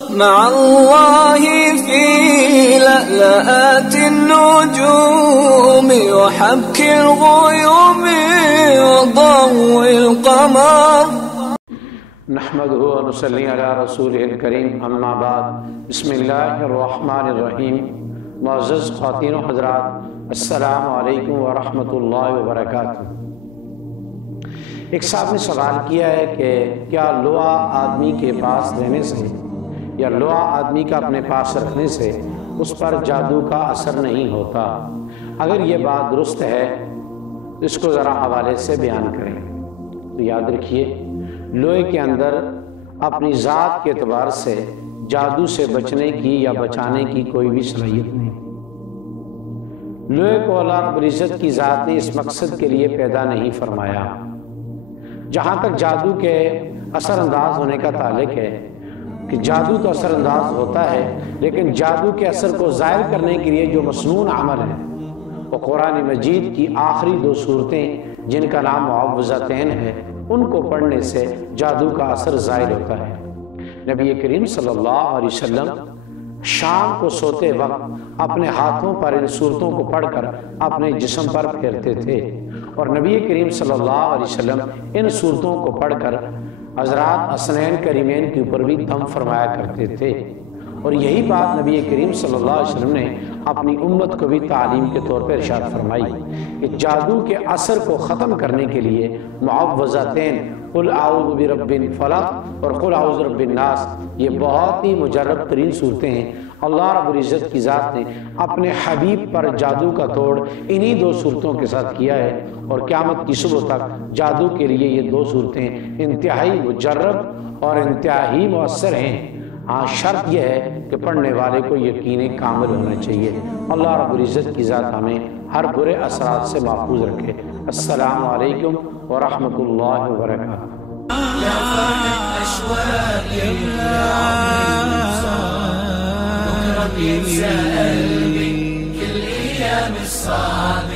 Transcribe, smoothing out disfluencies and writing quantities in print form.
مع الله في لألآت النجوم وحبك الغيوم وضوء القمر. نحمده ونصلي على رسوله الكريم، اما بعد. بسم اللہ الرحمن الرحیم. معزز خواتین و حضرات، السلام علیکم ورحمۃ اللہ وبرکاتہ. ایک صاحب نے سوال کیا ہے کہ کیا لوہا آدمی کے پاس رہنے سے یا لوہا آدمی کا اپنے پاس رکھنے سے اس پر جادو کا اثر نہیں ہوتا؟ اگر یہ بات درست ہے تو اس کو ذرا حوالے سے بیان کریں. تو یاد رکھیے، لوہے کے اندر اپنی ذات کے اعتبار سے جادو سے بچنے کی یا بچانے کی کوئی بھی صلاحیت نہیں. لوہے کو اللہ رب العزت کی ذات نے اس مقصد کے لیے پیدا نہیں فرمایا. جہاں تک جادو کے اثر انداز ہونے کا تعلق ہے کہ جادو تو اثر انداز ہوتا ہے، لیکن جادو کے اثر کو ظاہر کرنے کے لیے جو مسنون عمل ہے وہ قرآن مجید کی آخری 2 صورتیں جن کا نام معوذتین ہے، ان کو پڑھنے سے جادو کا اثر ظاہر ہوتا ہے. نبی کریم صلی اللہ علیہ وسلم شام کو سوتے وقت اپنے ہاتھوں پر ان صورتوں کو پڑھ کر اپنے جسم پر پھیرتے تھے، اور نبی کریم صلی اللہ علیہ وسلم ان صورتوں کو پڑھ کر حضرات حسنین کریمین کے اوپر بھی دم فرمایا کرتے تھے. اور یہی بات نبی کریم صلی اللہ علیہ وسلم نے اپنی امت کو بھی تعلیم کے طور پر ارشاد فرمائی کہ جادو کے اثر کو ختم کرنے کے لیے معوذتین، قل اعوذ برب الفلق اور قل اعوذ برب الناس، یہ بہت ہی مجرب ترین صورتیں ہیں. اللہ رب العزت کی ذات نے اپنے حبیب پر جادو کا توڑ انہی 2 صورتوں کے ساتھ کیا ہے، اور قیامت کی صبح تک جادو کے لیے یہ 2 صورتیں انتہائی مجرب اور انتہائی مؤثر ہیں. ہاں، شرط یہ ہے کہ پڑھنے والے کو یقین کامل ہونا چاہیے. اللہ رب العزت کی ذات ہمیں ہر برے اثرات سے محفوظ رکھے. السلام علیکم ورحمۃ اللہ وبرکاتہ. ينسى قلبي كل أيام الصعب.